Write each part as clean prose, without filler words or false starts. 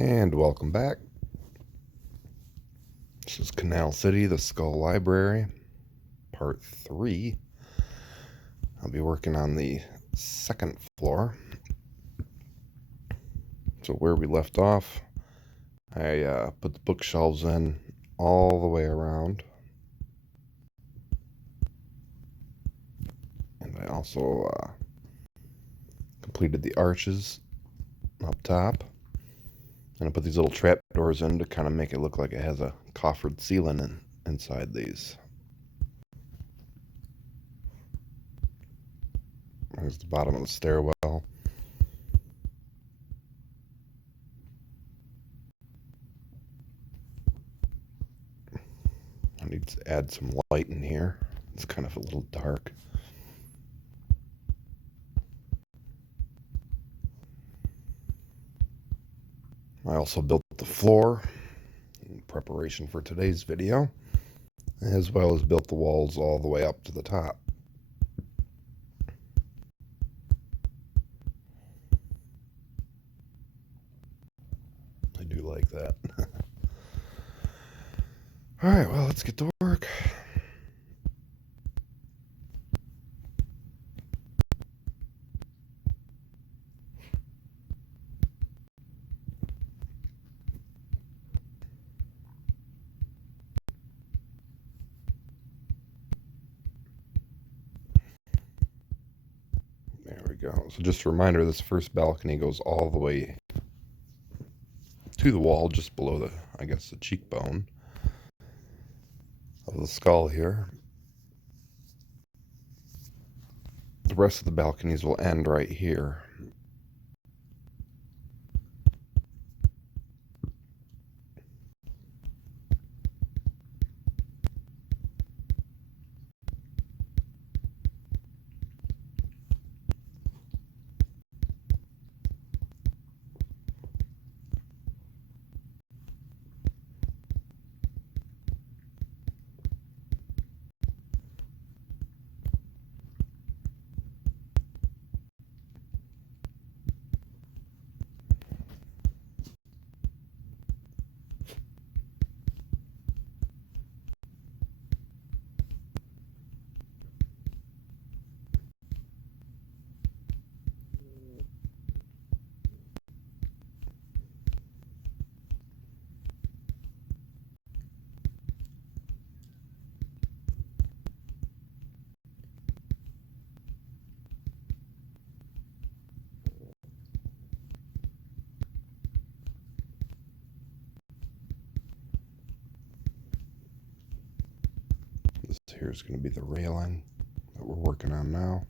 And welcome back. This is Canal City, the Skull Library, part 3. I'll be working on the second floor. So where we left off, I put the bookshelves in all the way around. And I also completed the arches up top. And I put these little trap doors in to kind of make it look like it has a coffered ceiling inside these. There's the bottom of the stairwell. I need to add some light in here. It's kind of a little dark. I also built the floor in preparation for today's video, as well as built the walls all the way up to the top. I do like that. Alright, well, let's get to work. There we go. So just a reminder, this first balcony goes all the way to the wall, just below the, I guess, the cheekbone of the skull here. The rest of the balconies will end right here. This here is going to be the railing that we're working on now.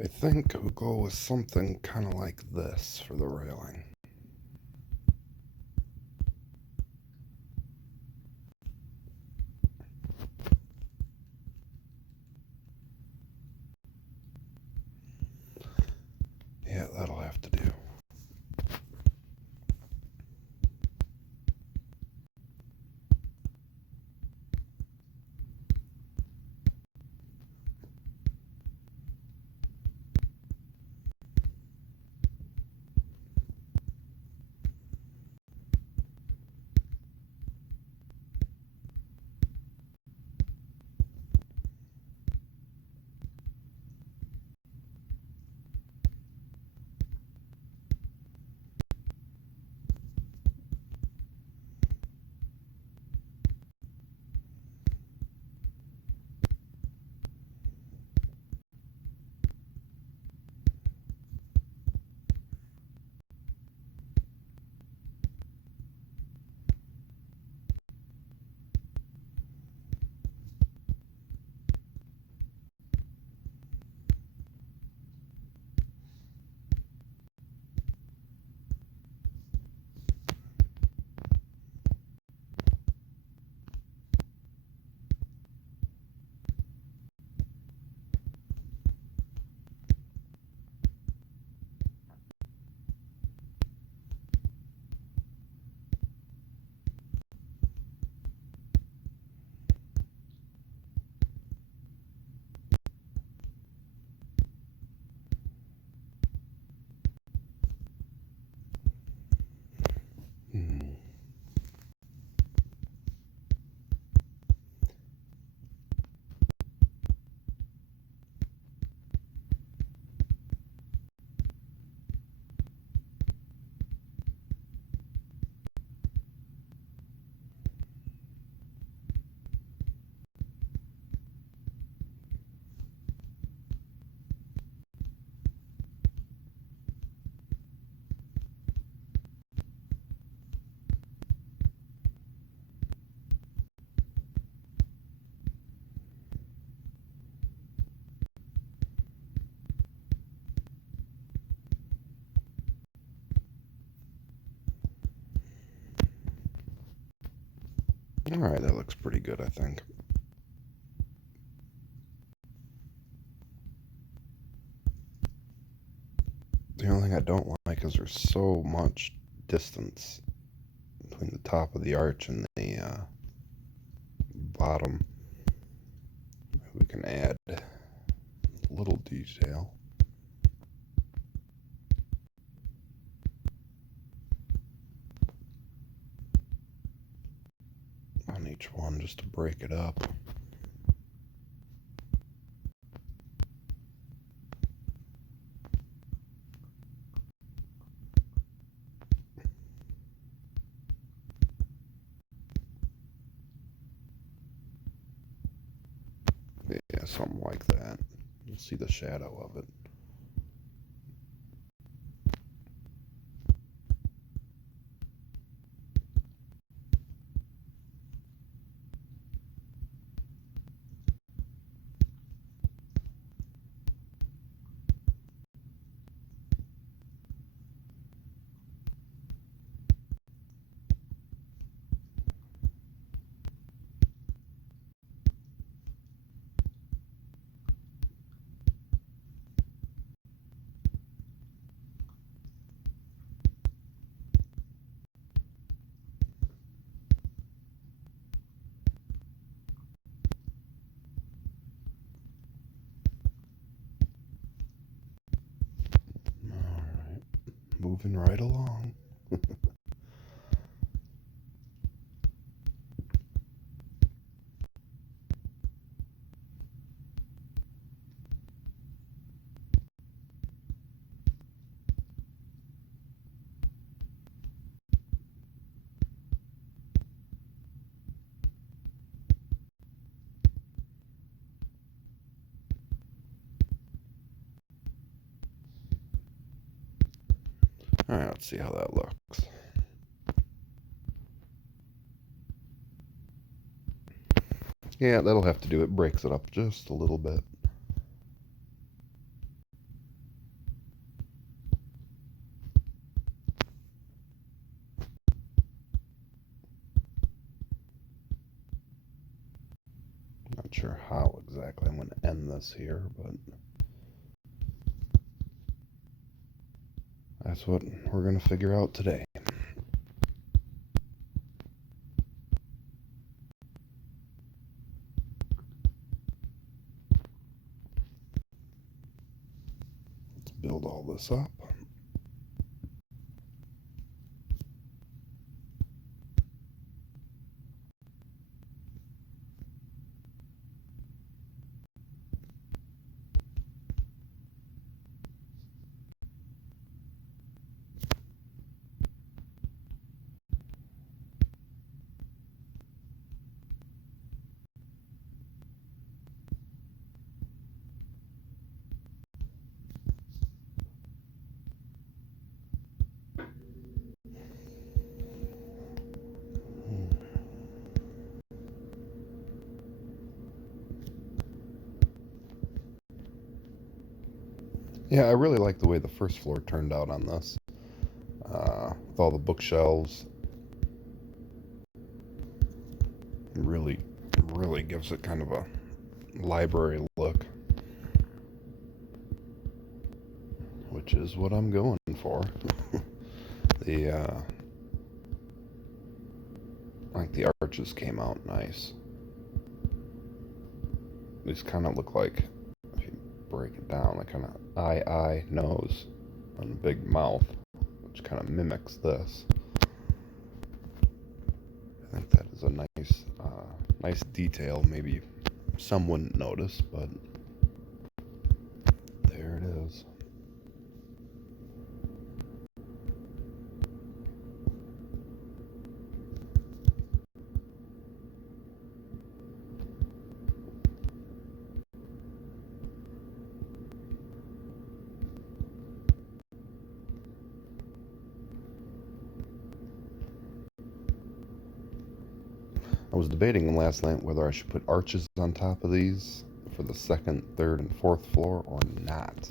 I think we'll go with something kind of like this for the railing. Yeah, that'll have to do. Alright, that looks pretty good, I think. The only thing I don't like is there's so much distance between the top of the arch and the bottom. We can add a little detail on each one just to break it up. Yeah, something like that. You'll see the shadow of it. Alright, moving right along. Alright, let's see how that looks. Yeah, that'll have to do it. Breaks it up just a little bit. Not sure how exactly I'm going to end this here, but that's what we're going to figure out today. Let's build all this up. Yeah, I really like the way the first floor turned out on this. With all the bookshelves. It really gives it kind of a library look. Which is what I'm going for. Like the arches came out nice. These kind of look like, if you break it down, like kind of eye, nose, and a big mouth, which kind of mimics this. I think that is a nice detail. Maybe some wouldn't notice, but there it is. I was debating last night whether I should put arches on top of these for the second, third, and fourth floor or not.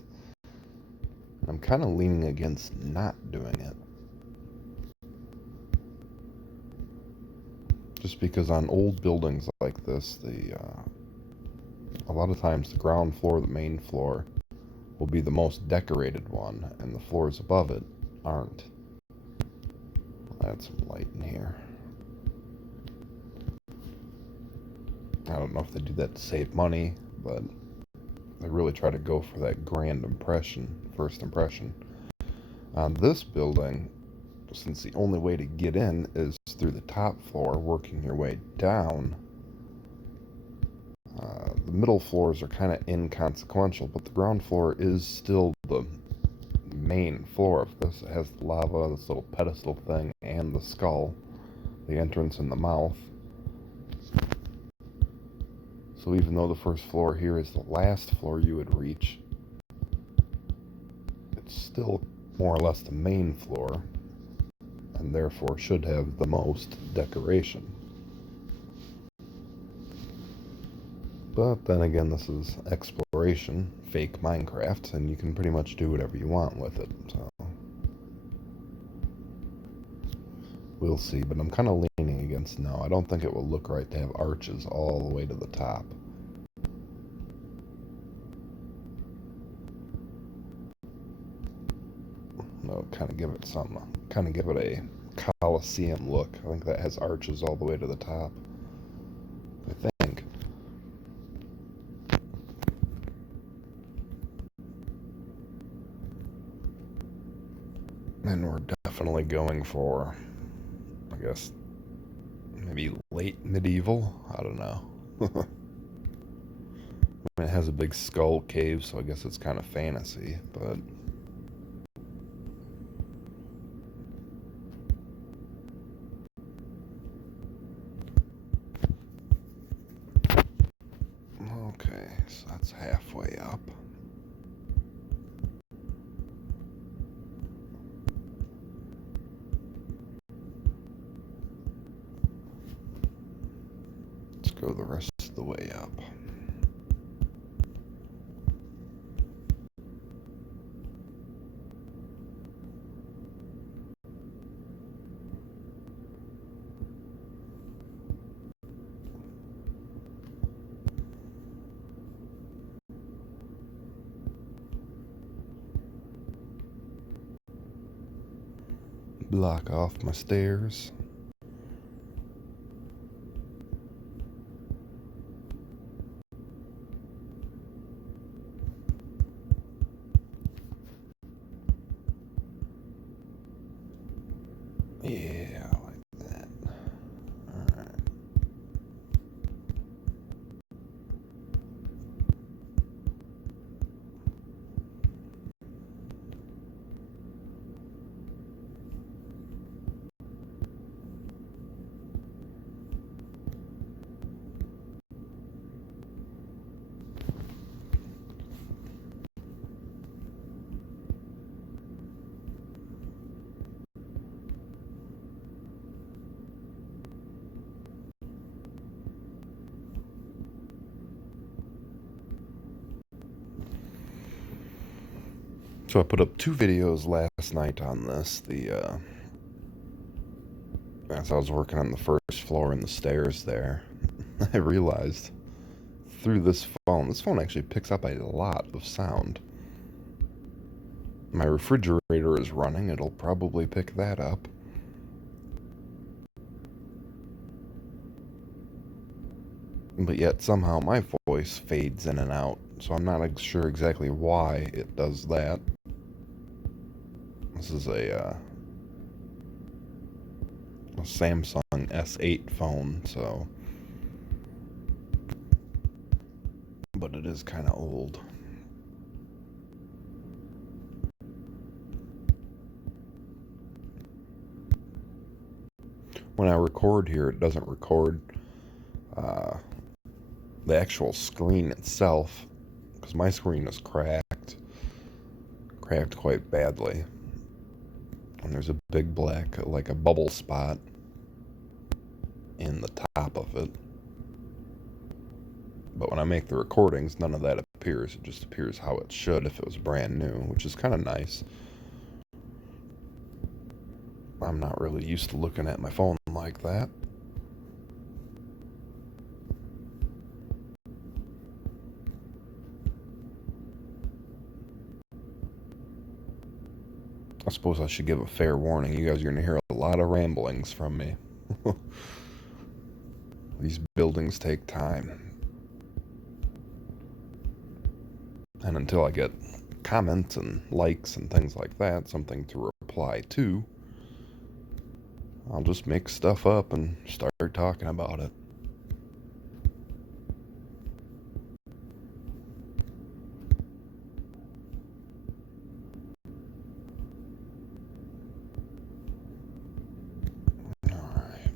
I'm kind of leaning against not doing it. Just because on old buildings like this, a lot of times the ground floor, the main floor, will be the most decorated one, and the floors above it aren't. I'll add some light in here. I don't know if they do that to save money, but they really try to go for that grand impression, first impression. On this building, since the only way to get in is through the top floor, working your way down, the middle floors are kind of inconsequential, but the ground floor is still the main floor of this. It has the lava, this little pedestal thing, and the skull, the entrance and the mouth. So even though the first floor here is the last floor you would reach, it's still more or less the main floor, and therefore should have the most decoration. But then again, this is exploration, fake Minecraft, and you can pretty much do whatever you want with it, so we'll see. But I'm kind of leaning against no. I don't think it will look right to have arches all the way to the top. No, kind of give it a Colosseum look. I think that has arches all the way to the top, I think. And we're definitely going for, I guess, maybe late medieval? I don't know. I mean, it has a big skull cave, so I guess it's kind of fantasy, but okay, so that's halfway up. Let's go the rest of the way up. Block off my stairs. Yeah, I like that. Alright. So I put up 2 videos last night on this. As I was working on the first floor and the stairs there, I realized through this phone actually picks up a lot of sound. My refrigerator is running, it'll probably pick that up. But yet somehow my voice fades in and out, so I'm not sure exactly why it does that. This is a Samsung S8 phone, so, but it is kind of old. When I record here, it doesn't record the actual screen itself, because my screen is cracked quite badly. And there's a big black, like a bubble spot in the top of it. But when I make the recordings, none of that appears. It just appears how it should if it was brand new, which is kind of nice. I'm not really used to looking at my phone like that. I suppose I should give a fair warning. You guys are going to hear a lot of ramblings from me. These buildings take time. And until I get comments and likes and things like that, something to reply to, I'll just make stuff up and start talking about it. Alright.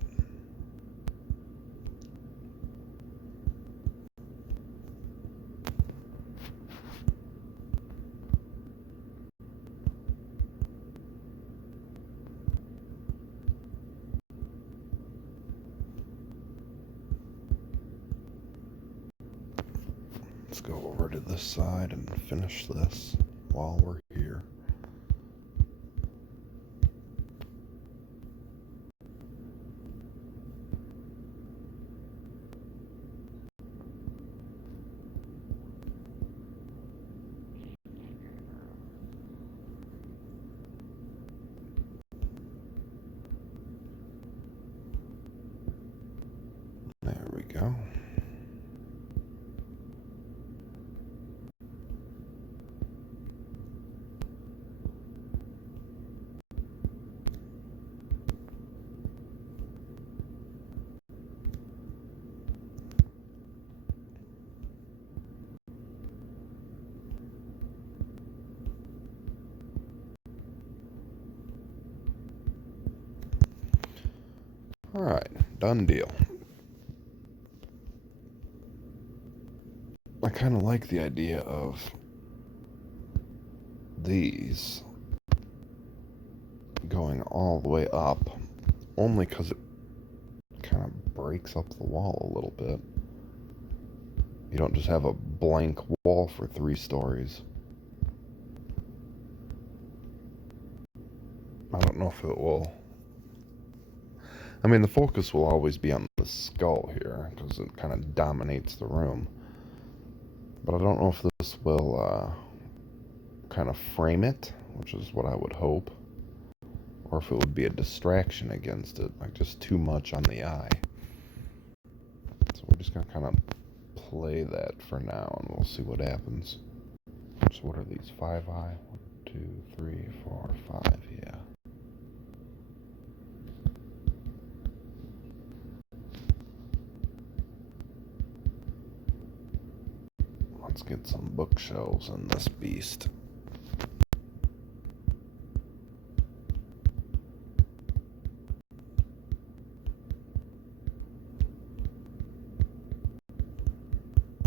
Let's go over to this side and finish this while we're here. There we go. Alright, done deal. I kind of like the idea of these going all the way up, only because it kind of breaks up the wall a little bit. You don't just have a blank wall for 3 stories. I don't know if it will. I mean, the focus will always be on the skull here, because it kind of dominates the room. But I don't know if this will kind of frame it, which is what I would hope. Or if it would be a distraction against it, like just too much on the eye. So we're just going to kind of play that for now, and we'll see what happens. So what are these? 5 eye? 1, 2, 3, 4, 5, yeah. Let's get some bookshelves in this beast.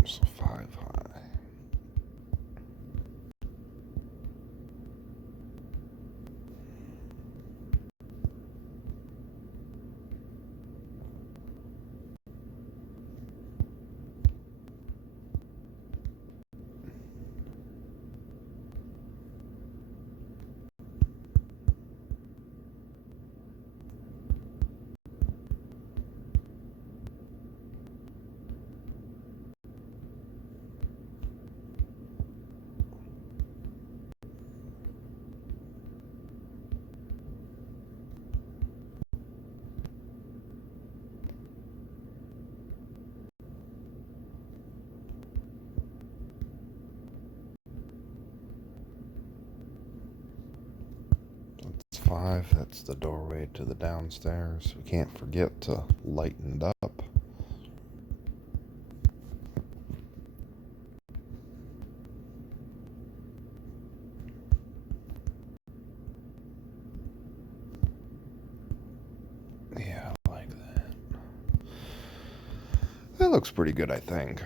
So 5 high. That's 5. That's the doorway to the downstairs. We can't forget to lighten it up. Yeah, I like that. That looks pretty good, I think.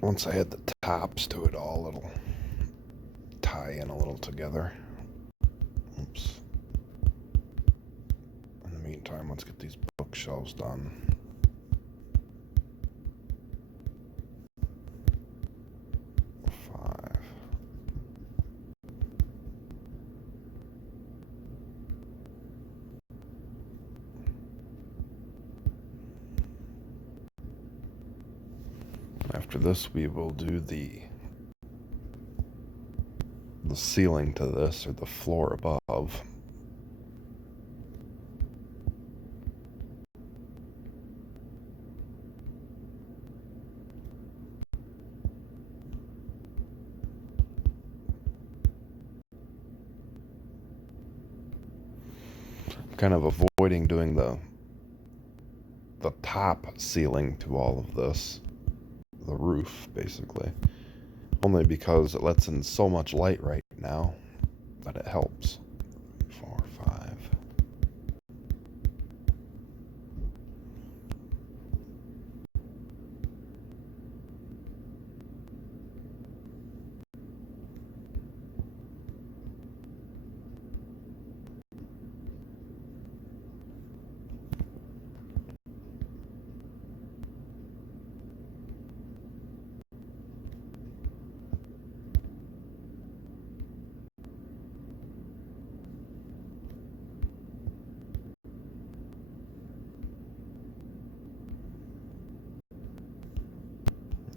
Once I add the tops to it all, it'll tie in a little together. Oops. In the meantime, let's get these bookshelves done. After this, we will do the the ceiling to this, or the floor above. I'm kind of avoiding doing the top ceiling to all of this, the roof basically, only because it lets in so much light right now that it helps. 4, 5.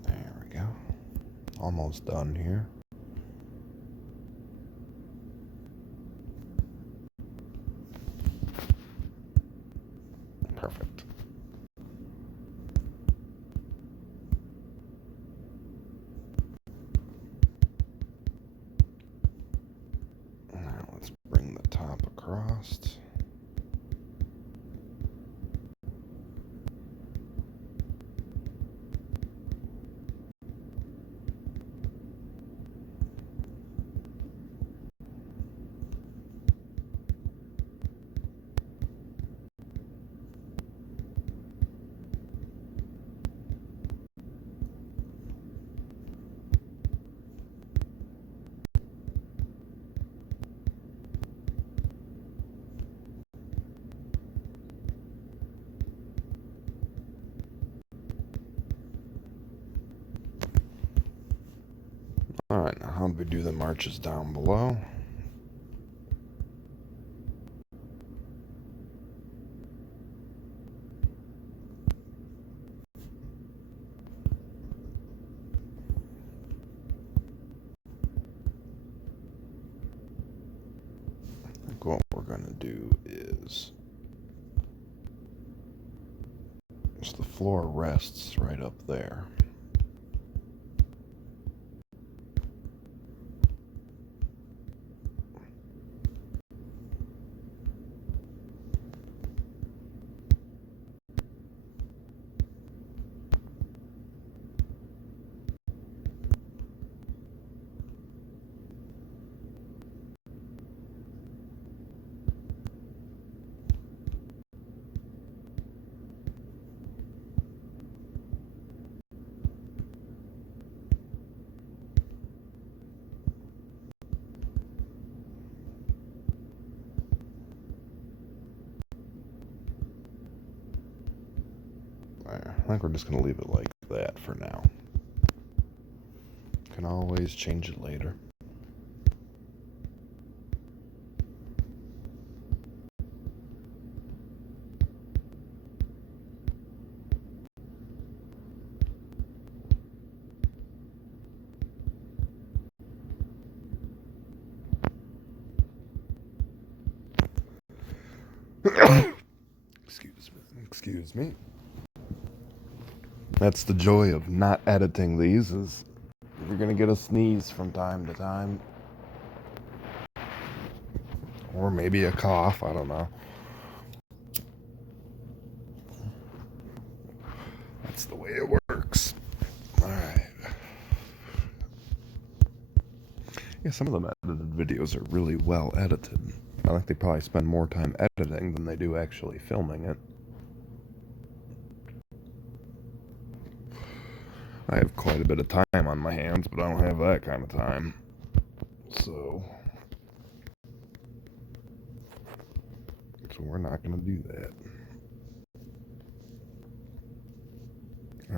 There we go. Almost done here. Perfect. Now let's bring the top across. Alright, now how do we do the marches down below? I think what we're going to do is the floor rests right up there. I think we're just going to leave it like that for now. Can always change it later. Excuse me. That's the joy of not editing these, is you're gonna get a sneeze from time to time. Or maybe a cough, I don't know. That's the way it works. Alright. Yeah, some of them edited videos are really well edited. I think they probably spend more time editing than they do actually filming it. I have quite a bit of time on my hands, but I don't have that kind of time. So we're not going to do that.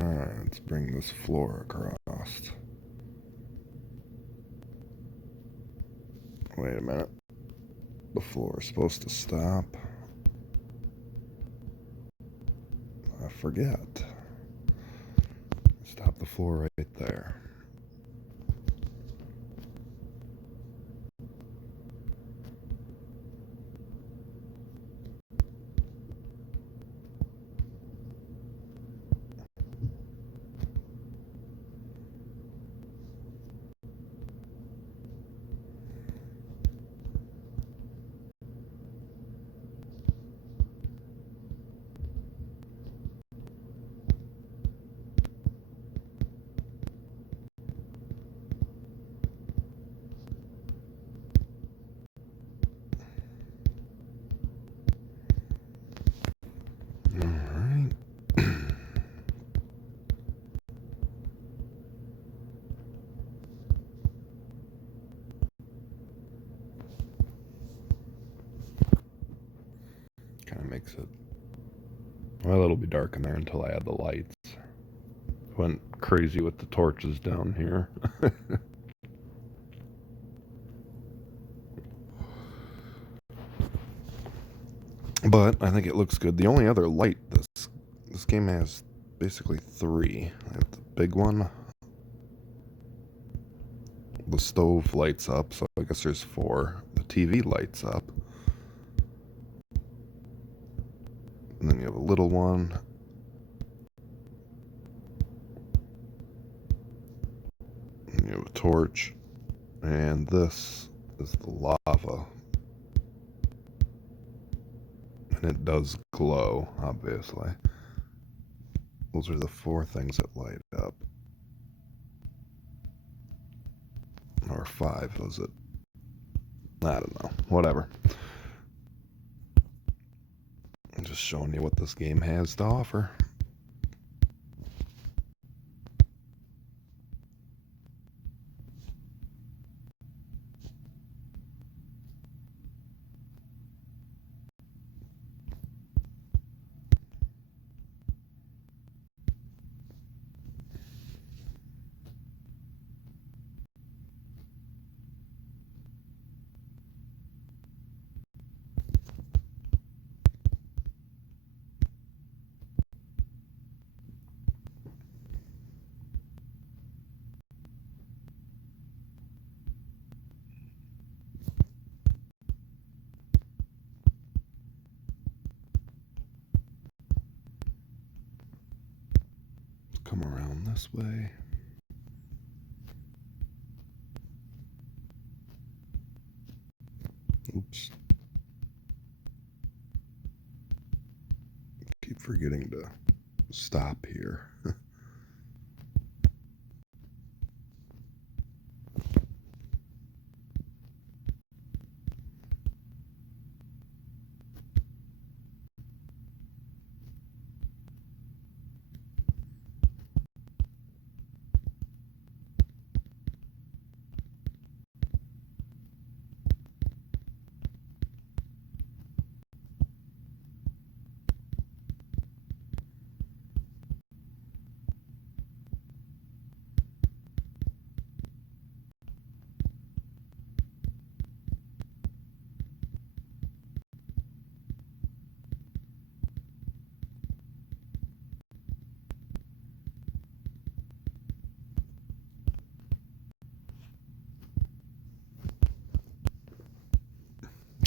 Alright, let's bring this floor across. Wait a minute. The floor is supposed to stop. I forget. Stop the floor right there. makes it. Well, it'll be dark in there until I add the lights. Went crazy with the torches down here. But I think it looks good. The only other light this game has basically three. I have the big one. The stove lights up, so I guess there's four. The TV lights up. And then you have a little one. And you have a torch. And this is the lava. And it does glow, obviously. Those are the four things that light up. Or five, was it? I don't know. Whatever. I'm just showing you what this game has to offer. Come around this way. Oops. Keep forgetting to stop here.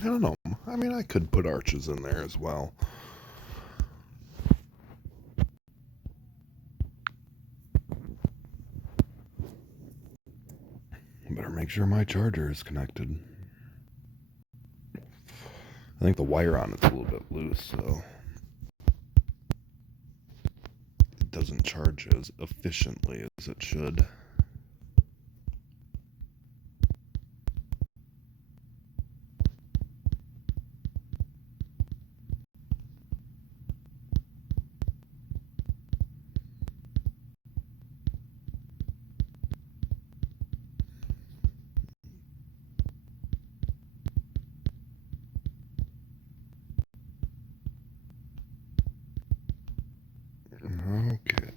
I don't know. I mean, I could put arches in there as well. Better make sure my charger is connected. I think the wire on it's a little bit loose, so it doesn't charge as efficiently as it should. Okay.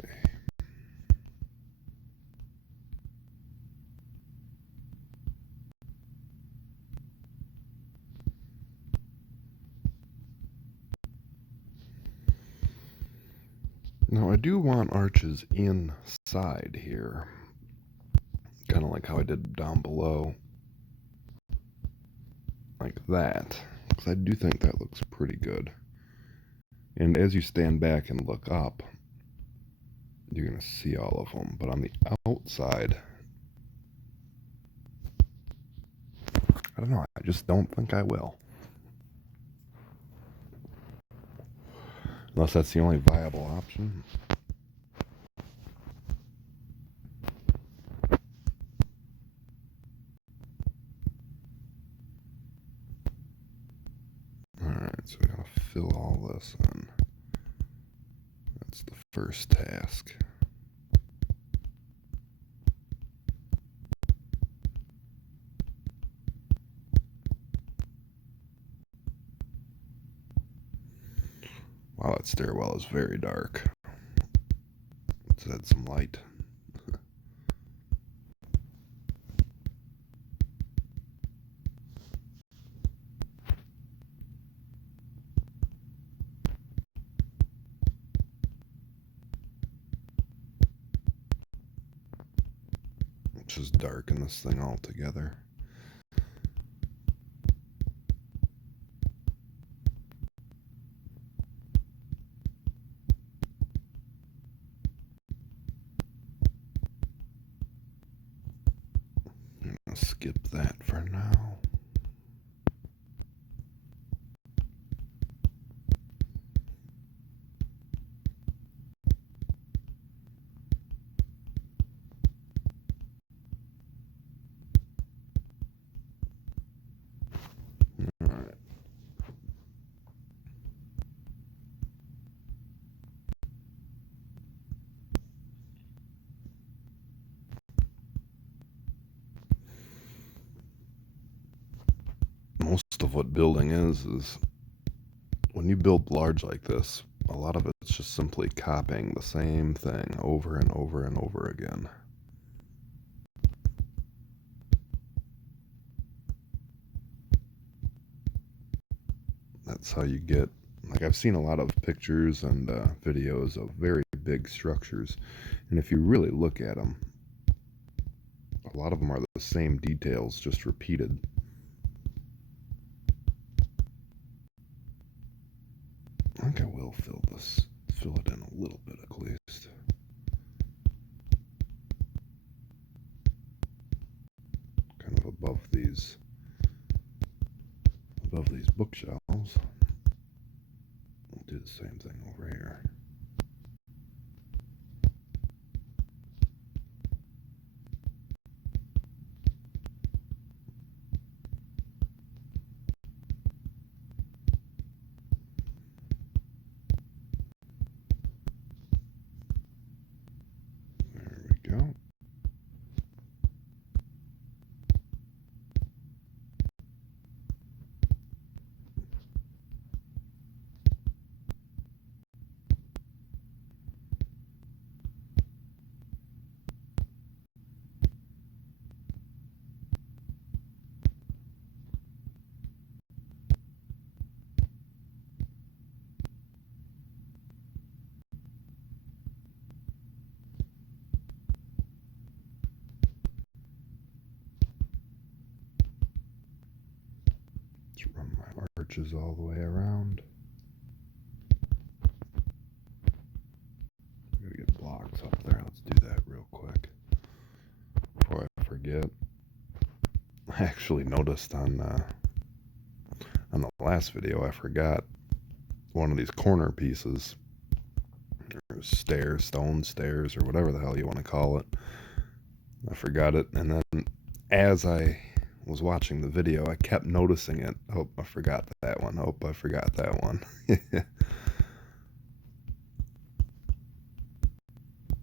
Now I do want arches inside here. Kind of like how I did down below. Like that. Because I do think that looks pretty good. And as you stand back and look up, you're going to see all of them. But on the outside, I don't know. I just don't think I will. Unless that's the only viable option. Alright, so we gotta fill all this in. That's the first task. Wow, that stairwell is very dark. Let's add some light. Just darken this thing all together. I'm gonna skip that for now. Alright. Most of what building is when you build large like this, a lot of it's just simply copying the same thing over and over and over again. That's how you get, like, I've seen a lot of pictures and videos of very big structures, and if you really look at them, a lot of them are the same details, just repeated. I think I will fill it in a little bit at least. Kind of above these bookshelves. We'll do the same thing over here. There we go. Let's run my arches all the way around. I'm gonna get blocks up there. Let's do that real quick before I forget. I actually noticed on the last video I forgot one of these corner pieces, or stone stairs, or whatever the hell you want to call it. I forgot it, and then as I was watching the video, I kept noticing it. Oh, I forgot that one. Oh, I forgot that one.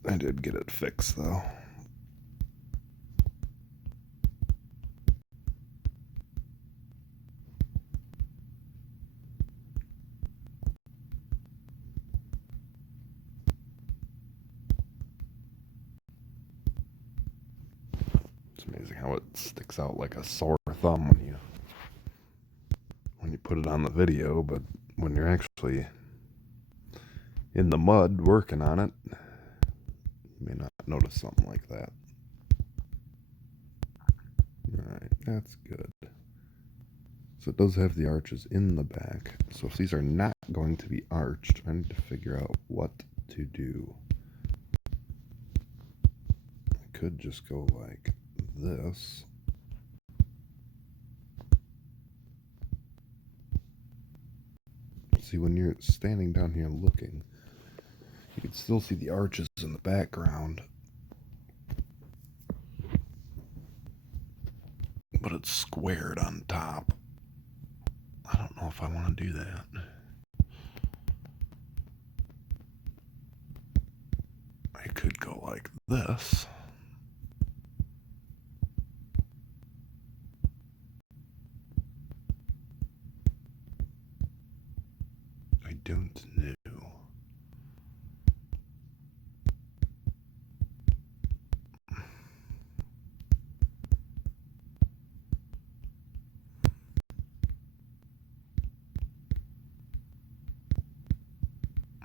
I did get it fixed, though. It's amazing how it sticks out like a sore thumb when you put it on the video, but when you're actually in the mud working on it, you may not notice something like that. Alright, that's good. So it does have the arches in the back. So if these are not going to be arched, I need to figure out what to do. I could just go like this. See, when you're standing down here looking, you can still see the arches in the background. But it's squared on top. I don't know if I want to do that. I could go like this. I don't know.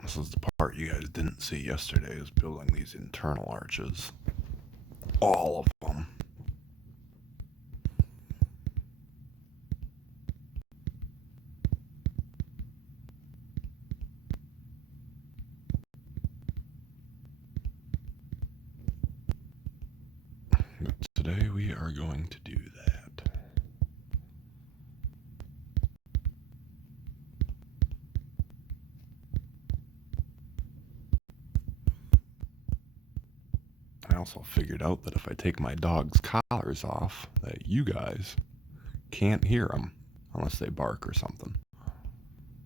This is the part you guys didn't see yesterday, is building these internal arches. All of them. But today we are going to do that. I also figured out that if I take my dog's collars off, that you guys can't hear them unless they bark or something.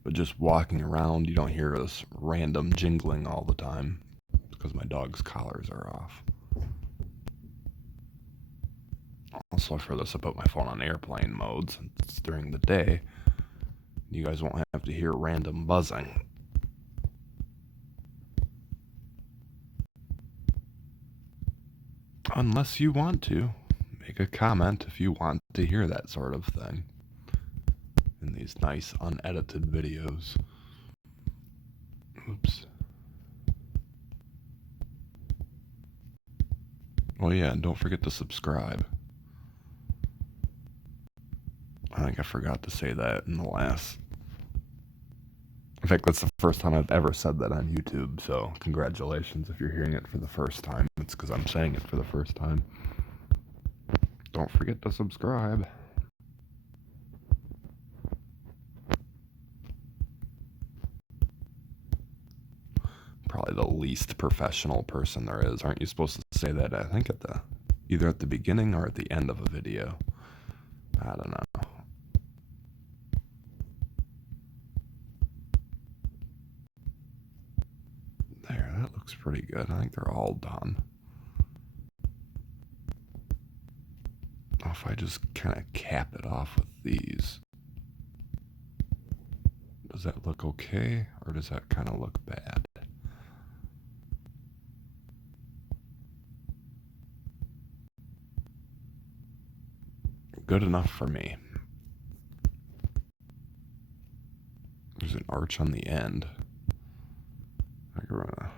But just walking around, you don't hear this random jingling all the time because my dog's collars are off. Also, I further this about my phone on airplane mode since it's during the day. You guys won't have to hear random buzzing. Unless you want to. Make a comment if you want to hear that sort of thing in these nice unedited videos. Oops. Oh yeah, and don't forget to subscribe. I think I forgot to say that in the last... In fact, that's the first time I've ever said that on YouTube, so congratulations if you're hearing it for the first time. It's because I'm saying it for the first time. Don't forget to subscribe. Probably the least professional person there is. Aren't you supposed to say that, I think, either at the beginning or at the end of a video? I don't know. There, that looks pretty good. I think they're all done. If I just kind of cap it off with these, does that look okay, or does that kind of look bad? Good enough for me. There's an arch on the end. I think we're gonna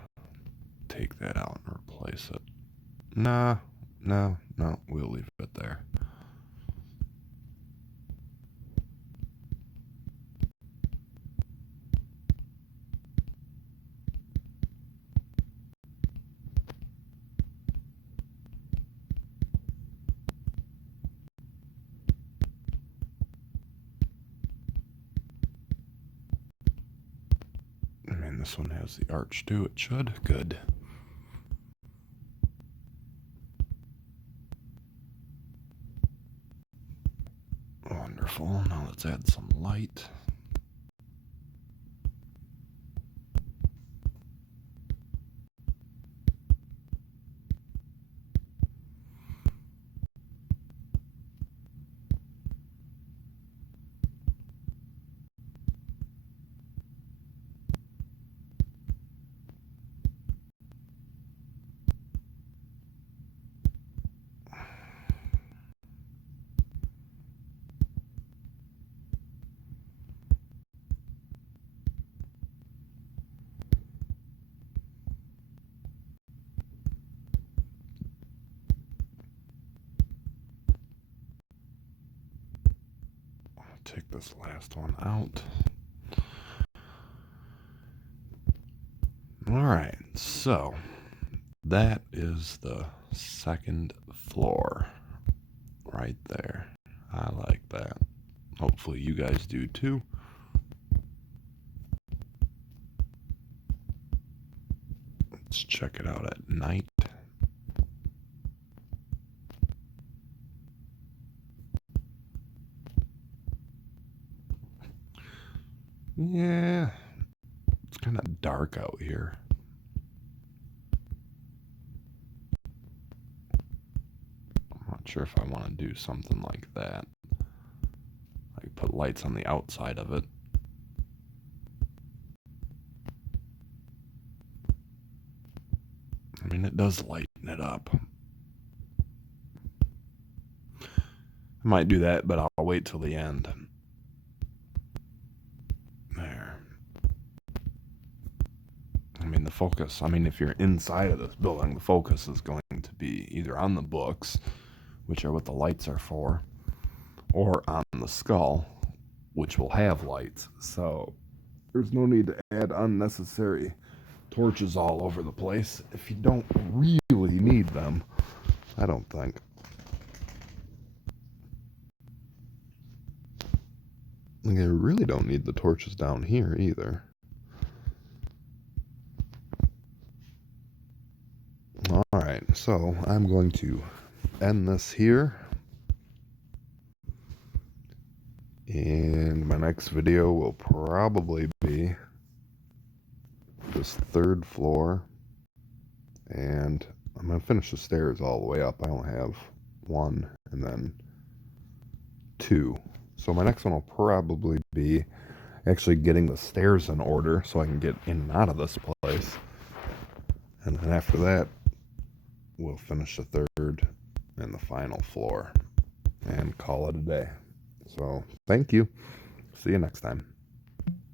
take that out and replace it. No, we'll leave it there. I mean, this one has the arch too, it should. Good. Wonderful. Now let's add some light. Take this last one out. Alright, so that is the second floor right there. I like that. Hopefully you guys do too. Let's check it out at night. Yeah, it's kind of dark out here. I'm not sure if I want to do something like that. Like put lights on the outside of it. I mean, it does lighten it up. I might do that, but I'll wait till the end. There. mean, the focus, if you're inside of this building, the focus is going to be either on the books, which are what the lights are for, or on the skull, which will have lights. So there's no need to add unnecessary torches all over the place if you don't really need them, I don't think. Like, I really don't need the torches down here either. Alright, so I'm going to end this here. And my next video will probably be this third floor. And I'm going to finish the stairs all the way up. I only have 1 and then 2. So my next one will probably be actually getting the stairs in order so I can get in and out of this place. And then after that, we'll finish the third and the final floor and call it a day. So thank you. See you next time.